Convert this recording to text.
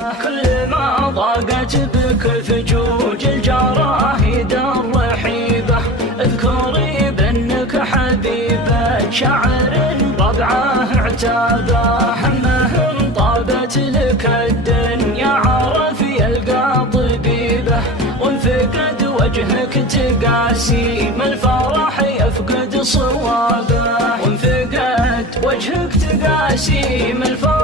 كل ما ضاقت بك فجوج الجراهيد الرحيبة اذكري بأنك حبيبة شاعر ربعه اعتابه همه طابت لك الدنيا عرف يلقى طبيبه وانفقد وجهك تقاسيم الفرح يفقد صوابه وانفقد وجهك تقاسيم الفرح